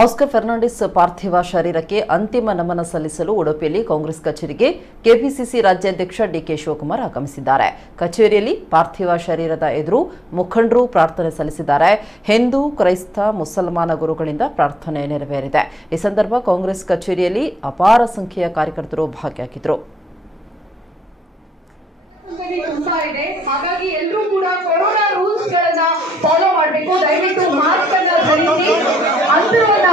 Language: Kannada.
ಆಸ್ಕರ್ ಫರ್ನಾಂಡಿಸ್ ಪಾರ್ಥಿವ ಶರೀರಕ್ಕೆ ಅಂತಿಮ ನಮನ ಸಲ್ಲಿಸಲು ಉಡುಪಿಯಲ್ಲಿ ಕಾಂಗ್ರೆಸ್ ಕಚೇರಿಗೆ ಕೆಪಿಸಿಸಿ ರಾಜ್ಯಾಧ್ಯಕ್ಷ ಡಿಕೆ ಶಿವಕುಮಾರ್ ಆಗಮಿಸಿದ್ದಾರೆ. ಕಚೇರಿಯಲ್ಲಿ ಪಾರ್ಥಿವ ಶರೀರದ ಎದುರು ಮುಖಂಡರು ಪ್ರಾರ್ಥನೆ ಸಲ್ಲಿಸಿದ್ದಾರೆ. ಹಿಂದೂ, ಕ್ರೈಸ್ತ, ಮುಸಲ್ಮಾನ ಗುರುಗಳಿಂದ ಪ್ರಾರ್ಥನೆ ನೆರವೇರಿದೆ. ಈ ಸಂದರ್ಭ ಕಾಂಗ್ರೆಸ್ ಕಚೇರಿಯಲ್ಲಿ ಅಪಾರ ಸಂಖ್ಯೆಯ ಕಾರ್ಯಕರ್ತರು ಭಾಗಿಯಾಗಿದ್ದರು. ಹಾಗಾಗಿ ಎಲ್ಲರೂ ಕೂಡ ಕೊರೋನಾ ರೂಲ್ಸ್ ಗಳನ್ನ ಫಾಲೋ ಮಾಡಬೇಕು. ದಯವಿಟ್ಟು ಮಾಸ್ಕ್ ಅನ್ನ ಧರಿಸಿ ಅಂತರವನ್ನ